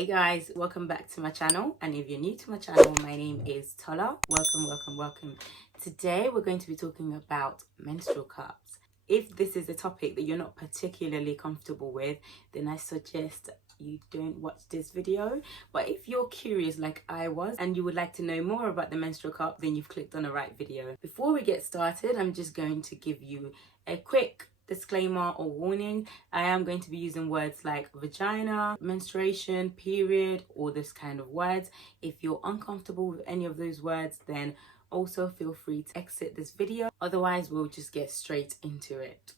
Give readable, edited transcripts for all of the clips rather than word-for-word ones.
Hey guys, welcome back to my channel, and if you're new to my channel, my name is Tola. Welcome. Today we're going to be talking about menstrual cups. If this is a topic that you're not particularly comfortable with, then I suggest you don't watch this video. But if you're curious like I was and you would like to know more about the menstrual cup, then you've clicked on the right video. Before we get started, I'm just going to give you a quick disclaimer or warning. I am going to be using words like vagina, menstruation, period, all this kind of words. If you're uncomfortable with any of those words, then also feel free to exit this video. Otherwise, we'll just get straight into it.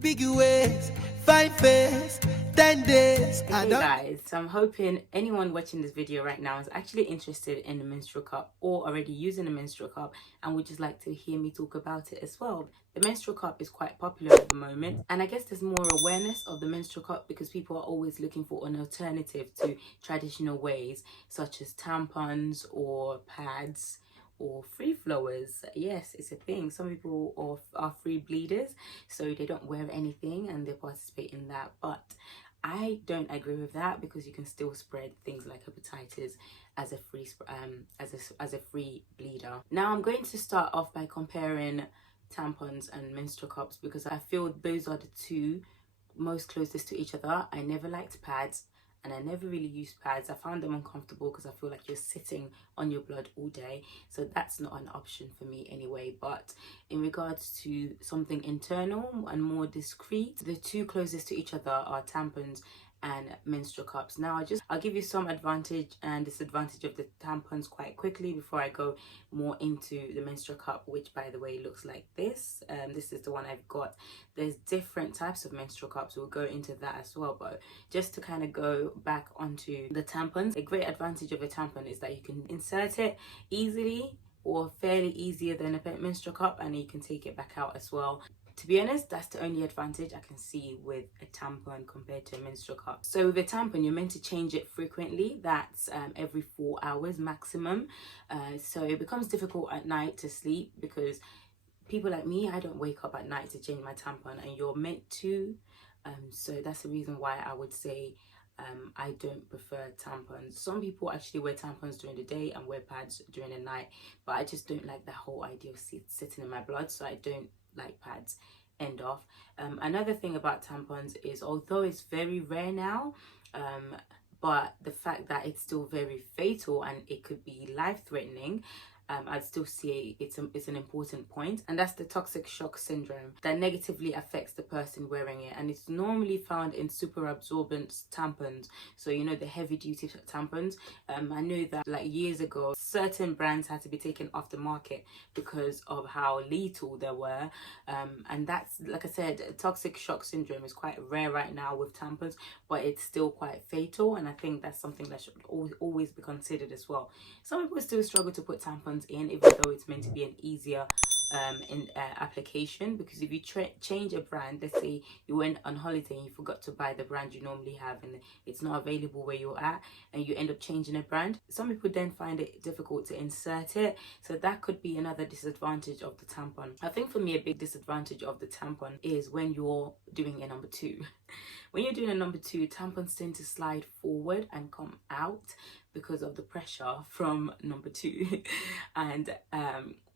Big ways, 5 face, 10 days. Okay guys, so I'm hoping anyone watching this video right now is actually interested in the menstrual cup or already using a menstrual cup and would just like to hear me talk about it as well. The menstrual cup is quite popular at the moment, and I guess there's more awareness of the menstrual cup because people are always looking for an alternative to traditional ways such as tampons or pads or free flowers. Yes, it's a thing. Some people are free bleeders, so they don't wear anything and they participate in that. But I don't agree with that because you can still spread things like hepatitis as a free as a free bleeder. Now I'm going to start off by comparing tampons and menstrual cups because I feel those are the two most closest to each other. I never liked pads and I never really used pads. I found them uncomfortable because I feel like you're sitting on your blood all day, so that's not an option for me anyway. But in regards to something internal and more discreet, the two closest to each other are tampons and menstrual cups. Now I'll give you some advantage and disadvantage of the tampons quite quickly before I go more into the menstrual cup, which by the way looks like this. This is the one I've got. There's different types of menstrual cups, we'll go into that as well, but just to kind of go back onto the tampons, a great advantage of a tampon is that you can insert it easily or fairly easier than a menstrual cup, and you can take it back out as well. To be honest, that's the only advantage I can see with a tampon compared to a menstrual cup. So with a tampon, you're meant to change it frequently. That's every 4 hours maximum. So it becomes difficult at night to sleep because people like me, I don't wake up at night to change my tampon, and you're meant to. So that's the reason why I would say I don't prefer tampons. Some people actually wear tampons during the day and wear pads during the night, but I just don't like the whole idea of sitting in my blood, so I don't like pads. End off. Another thing about tampons is, although it's very rare now, but the fact that it's still very fatal and it could be life-threatening, I'd still say it's an important point, and that's the toxic shock syndrome that negatively affects the person wearing it, and it's normally found in super absorbent tampons. So you know, the heavy duty tampons. I know that like years ago certain brands had to be taken off the market because of how lethal they were, and that's, like I said, toxic shock syndrome is quite rare right now with tampons, but it's still quite fatal, and I think that's something that should always be considered as well. Some people still struggle to put tampons in, even though it's meant to be an easier application, because if you change a brand, let's say you went on holiday and you forgot to buy the brand you normally have and it's not available where you're at, and you end up changing a brand, some people then find it difficult to insert it, so that could be another disadvantage of the tampon. I think for me, a big disadvantage of the tampon is when you're doing a number two. When you're doing a number two, tampons tend to slide forward and come out because of the pressure from number two. And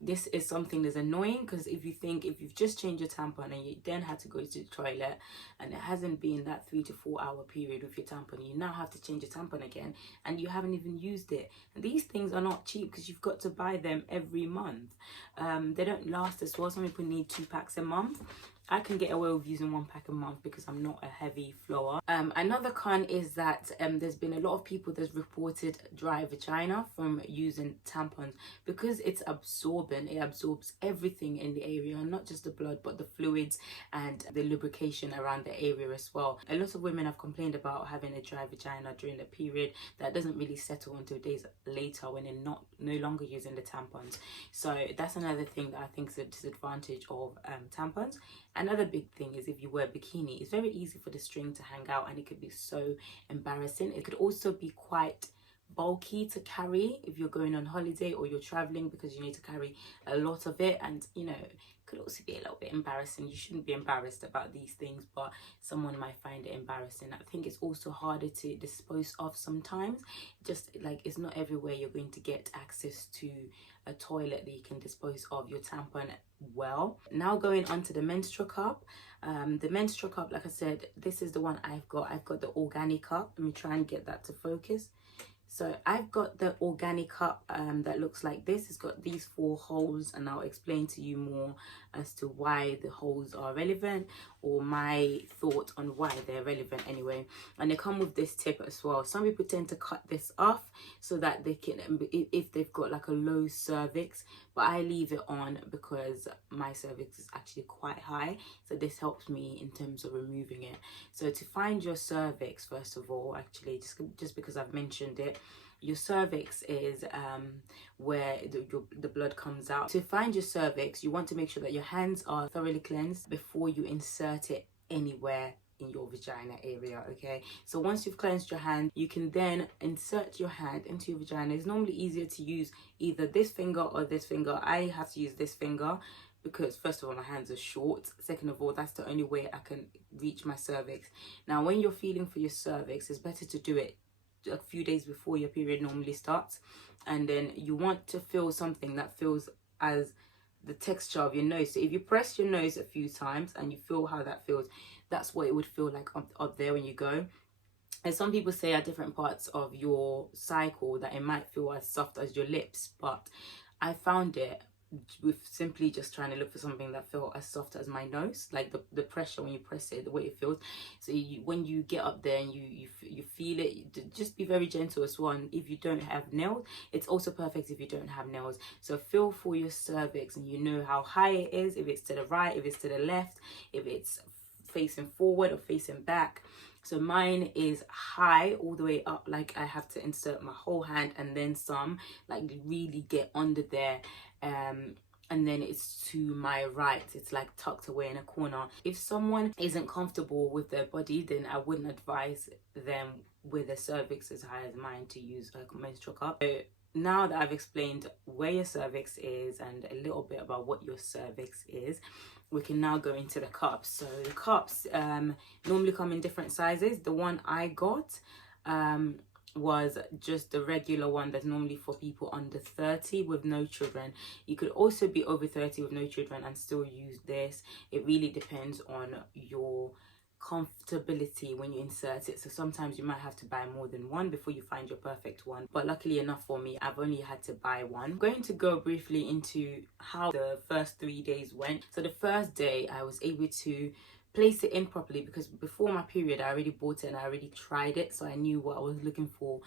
this is something that's annoying, because if you've just changed your tampon and you then had to go to the toilet and it hasn't been that 3 to 4 hour period with your tampon, you now have to change your tampon again and you haven't even used it. And these things are not cheap because you've got to buy them every month. They don't last as well. Some people need 2 packs a month. I can get away with using 1 pack a month because I'm not a heavy flower. Another con is that there's been a lot of people that's reported dry vagina from using tampons because it's absorbent. It absorbs everything in the area, not just the blood but the fluids and the lubrication around the area as well. A lot of women have complained about having a dry vagina during the period that doesn't really settle until days later when they're no longer using the tampons. So that's another thing that I think is a disadvantage of tampons. Another big thing is if you wear a bikini, it's very easy for the string to hang out and it could be so embarrassing. It could also be quite bulky to carry if you're going on holiday or you're traveling, because you need to carry a lot of it, and you know, could also be a little bit embarrassing. You shouldn't be embarrassed about these things, but someone might find it embarrassing. I think it's also harder to dispose of sometimes. Just like it's not everywhere you're going to get access to a toilet that you can dispose of your tampon well. Now going on to the menstrual cup. The menstrual cup, like I said, this is the one I've got. I've got the organic cup. Let me try and get that to focus. So I've got the organic cup that looks like this. It's got these 4 holes, and I'll explain to you more as to why the holes are relevant, or my thought on why they're relevant anyway. And they come with this tip as well. Some people tend to cut this off so that they can, if they've got like a low cervix, but I leave it on because my cervix is actually quite high, so this helps me in terms of removing it. So to find your cervix, first of all, actually just because I've mentioned it, your cervix is where the blood comes out. To find your cervix, you want to make sure that your hands are thoroughly cleansed before you insert it anywhere in your vagina area. Okay, so once you've cleansed your hand, you can then insert your hand into your vagina. It's normally easier to use either this finger or this finger. I have to use this finger because first of all, my hands are short. Second of all, that's the only way I can reach my cervix. Now when you're feeling for your cervix, it's better to do it a few days before your period normally starts, and then you want to feel something that feels as the texture of your nose. So if you press your nose a few times and you feel how that feels, that's what it would feel like up there when you go. And some people say at different parts of your cycle that it might feel as soft as your lips, but I found it with simply just trying to look for something that felt as soft as my nose, like the pressure when you press it, the way it feels. So when you get up there and you feel it, just be very gentle as well. And if you don't have nails, it's also perfect if you don't have nails. So feel for your cervix and you know how high it is, if it's to the right, if it's to the left, if it's facing forward or facing back. So mine is high all the way up, like I have to insert my whole hand and then some, like really get under there. And then it's to my right, it's like tucked away in a corner. If someone isn't comfortable with their body, then I wouldn't advise them with a cervix as high as mine to use a menstrual cup. So now that I've explained where your cervix is and a little bit about what your cervix is, we can now go into the cups. So the cups normally come in different sizes. The one I got was just the regular one that's normally for people under 30 with no children. You could also be over 30 with no children and still use this. It really depends on your comfortability when you insert it. So sometimes you might have to buy more than one before you find your perfect one, but luckily enough for me, I've only had to buy one. I'm going to go briefly into how the first 3 days went. So the first day I was able to place it in properly because before my period I already bought it and I already tried it, so I knew what I was looking for.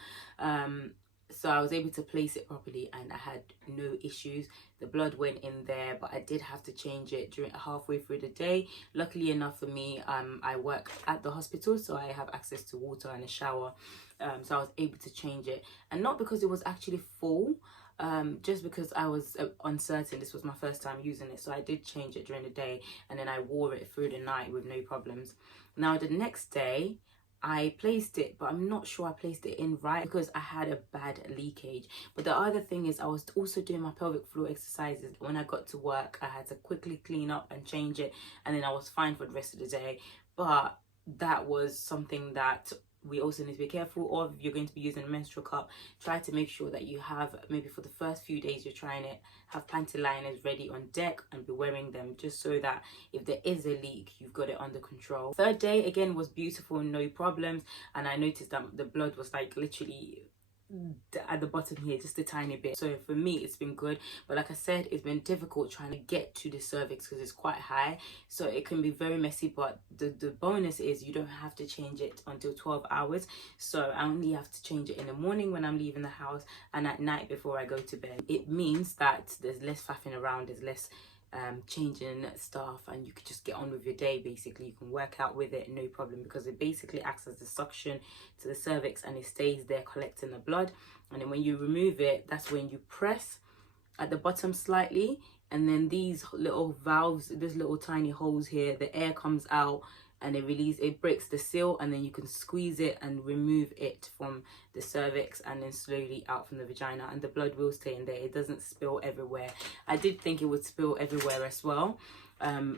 So I was able to place it properly and I had no issues. The blood went in there, but I did have to change it during halfway through the day. Luckily enough for me, I work at the hospital, so I have access to water and a shower. So I was able to change it, and not because it was actually full, just because I was uncertain. This was my first time using it, so I did change it during the day and then I wore it through the night with no problems. Now the next day I placed it, but I'm not sure I placed it in right because I had a bad leakage. But the other thing is I was also doing my pelvic floor exercises. When I got to work, I had to quickly clean up and change it, and then I was fine for the rest of the day. But that was something that we also need to be careful of. If you're going to be using a menstrual cup, try to make sure that you have, maybe for the first few days you're trying it, have panty liners ready on deck and be wearing them, just so that if there is a leak, you've got it under control. Third day again was beautiful, no problems, and I noticed that the blood was like literally at the bottom here, just a tiny bit. So for me it's been good, but like I said, it's been difficult trying to get to the cervix because it's quite high, so it can be very messy. But the bonus is you don't have to change it until 12 hours. So I only have to change it in the morning when I'm leaving the house and at night before I go to bed. It means that there's less faffing around, there's less changing stuff, and you could just get on with your day. Basically you can work out with it, no problem, because it basically acts as a suction to the cervix and it stays there collecting the blood. And then when you remove it, that's when you press at the bottom slightly, and then these little valves, these little tiny holes here, the air comes out and it breaks the seal, and then you can squeeze it and remove it from the cervix and then slowly out from the vagina, and the blood will stay in there. It doesn't spill everywhere. I did think it would spill everywhere as well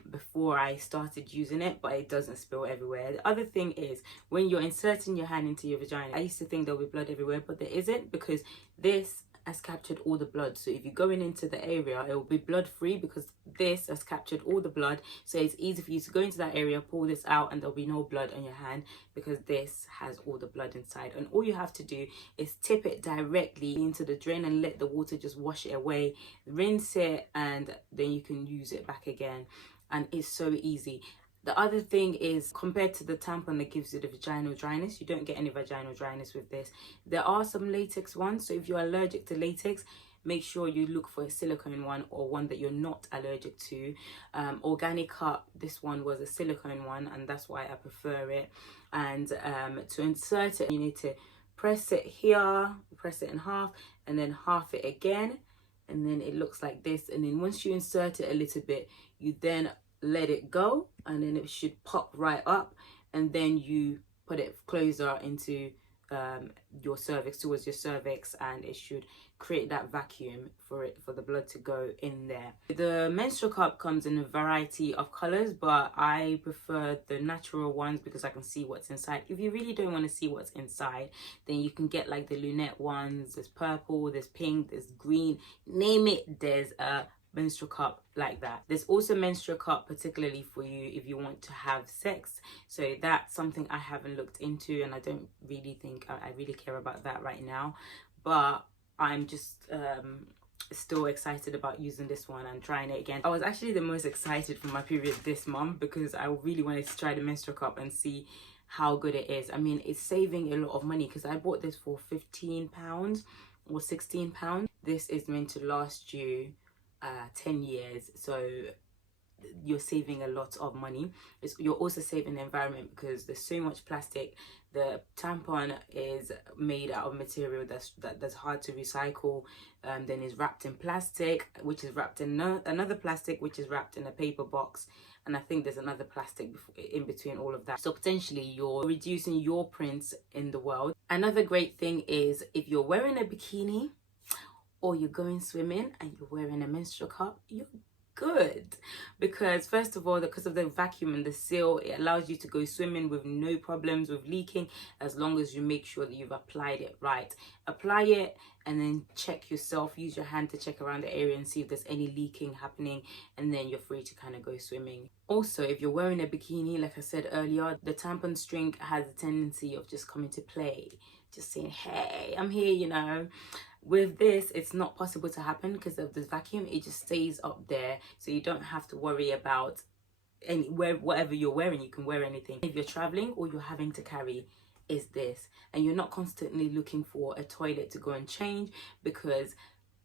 before I started using it, but it doesn't spill everywhere. The other thing is, when you're inserting your hand into your vagina, I used to think there'll be blood everywhere, but there isn't, because this has captured all the blood. So if you're going into the area, it will be blood free because this has captured all the blood. So it's easy for you to go into that area, pull this out, and there'll be no blood on your hand because this has all the blood inside. And all you have to do is tip it directly into the drain and let the water just wash it away, rinse it, and then you can use it back again. And it's so easy. The other thing is, compared to the tampon that gives you the vaginal dryness, you don't get any vaginal dryness with this. There are some latex ones, so if you're allergic to latex, make sure you look for a silicone one or one that you're not allergic to. Organic Cup, this one was a silicone one, and that's why I prefer it. And to insert it, you need to press it here, press it in half, and then half it again, and then it looks like this. And then once you insert it a little bit, you then let it go, and then it should pop right up, and then you put it closer into your cervix, towards your cervix, and it should create that vacuum for the blood to go in there. The menstrual cup comes in a variety of colors, but I prefer the natural ones because I can see what's inside. If you really don't want to see what's inside, then you can get like the lunette ones. There's purple, there's pink, there's green, name it, there's a menstrual cup like that. There's also menstrual cup particularly for you if you want to have sex, so that's something I haven't looked into, and I don't really think I really care about that right now, but I'm just still excited about using this one and trying it again. I was actually the most excited for my period this month because I really wanted to try the menstrual cup and see how good it is. I mean, it's saving a lot of money because I bought this for £15 or £16. This is meant to last you 10 years, so you're saving a lot of money. You're also saving the environment because there's so much plastic. The tampon is made out of material that's hard to recycle, then is wrapped in plastic, which is wrapped in another plastic, which is wrapped in a paper box, and I think there's another plastic in between all of that. So potentially you're reducing your prints in the world. Another great thing is, if you're wearing a bikini or you're going swimming and you're wearing a menstrual cup, you're good, because first of all, because of the vacuum and the seal, it allows you to go swimming with no problems with leaking, as long as you make sure that you've applied it right. Apply it and then check yourself, use your hand to check around the area and see if there's any leaking happening, and then you're free to kind of go swimming. Also, if you're wearing a bikini, like I said earlier, the tampon string has a tendency of just coming to play, just saying, hey, I'm here, you know. With this, it's not possible to happen because of the vacuum. It just stays up there, so you don't have to worry about whatever you're wearing. You can wear anything. If you're traveling, all you're having to carry is this, and you're not constantly looking for a toilet to go and change because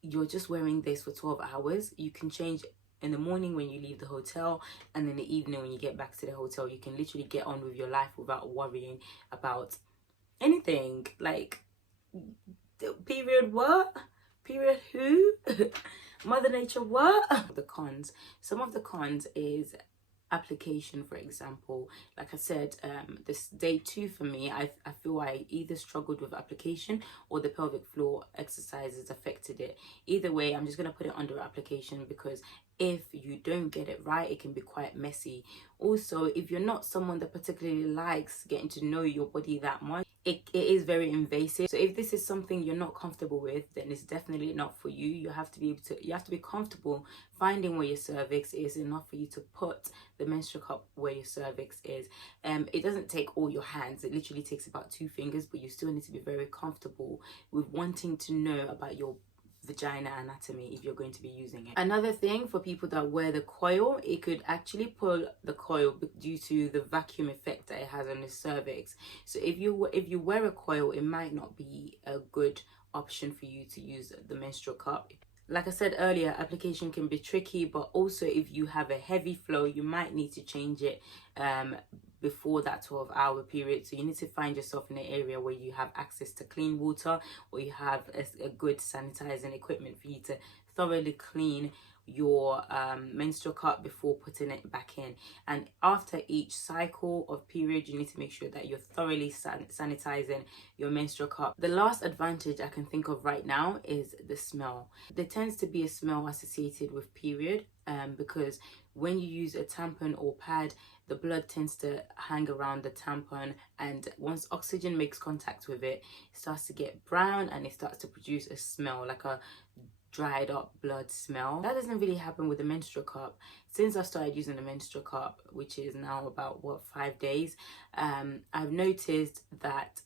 you're just wearing this for 12 hours. You can change in the morning when you leave the hotel, and in the evening when you get back to the hotel. You can literally get on with your life without worrying about anything. Like, period what? Period who? Mother Nature what? The cons. Some of the cons is application, for example. Like I said, this day 2 for me, I feel I either struggled with application or the pelvic floor exercises affected it. Either way, I'm just going to put it under application because if you don't get it right, it can be quite messy. Also, if you're not someone that particularly likes getting to know your body that much, it is very invasive. So if this is something you're not comfortable with, then it's definitely not for you. You have to be comfortable finding where your cervix is enough for you to put the menstrual cup where your cervix is. It doesn't take all your hands. It literally takes about 2 fingers, but you still need to be very comfortable with wanting to know about your vagina anatomy if you're going to be using it. Another thing, for people that wear the coil, it could actually pull the coil due to the vacuum effect that it has on the cervix. So if you wear a coil, it might not be a good option for you to use the menstrual cup. Like I said earlier, application can be tricky, but also if you have a heavy flow, you might need to change it before that 12-hour period. So you need to find yourself in an area where you have access to clean water, or you have a good sanitizing equipment for you to thoroughly clean your menstrual cup before putting it back in. And after each cycle of period, you need to make sure that you're thoroughly sanitizing your menstrual cup. The last advantage I can think of right now is the smell. There tends to be a smell associated with period, because when you use a tampon or pad, the blood tends to hang around the tampon, and once oxygen makes contact with it, it starts to get brown and it starts to produce a smell, like a dried up blood smell. That doesn't really happen with the menstrual cup. Since I started using the menstrual cup, which is now about 5 days, I've noticed that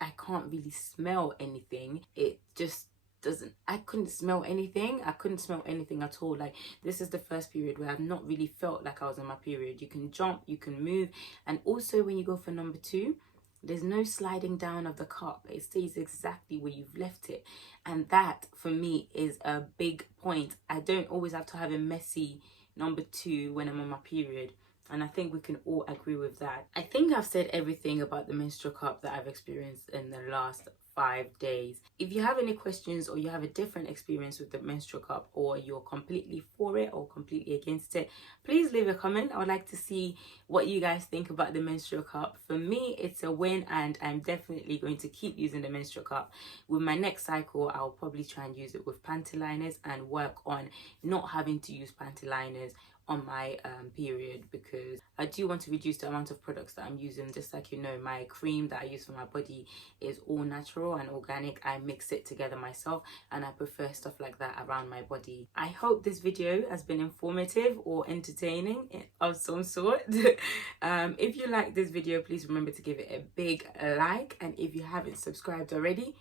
I can't really smell anything. It just doesn't, I couldn't smell anything at all. Like, this is the first period where I've not really felt like I was on my period. You can jump, you can move, and also when you go for number 2, there's no sliding down of the cup. It stays exactly where you've left it. And that, for me, is a big point. I don't always have to have a messy number 2 when I'm on my period. And I think we can all agree with that. I think I've said everything about the menstrual cup that I've experienced in the last 5 days. If you have any questions, or you have a different experience with the menstrual cup, or you're completely for it or completely against it, please leave a comment. I would like to see what you guys think about the menstrual cup. For me, it's a win, and I'm definitely going to keep using the menstrual cup. With my next cycle, I'll probably try and use it with panty liners and work on not having to use panty liners on my period, because I do want to reduce the amount of products that I'm using. Just like, you know, my cream that I use for my body is all natural and organic. I mix it together myself, and I prefer stuff like that around my body. I hope this video has been informative or entertaining of some sort. If you like this video, please remember to give it a big like, and if you haven't subscribed already,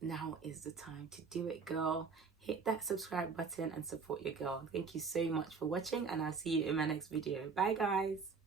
now is the time to do it, girl. Hit that subscribe button and support your girl. Thank you so much for watching, and I'll see you in my next video. Bye, guys.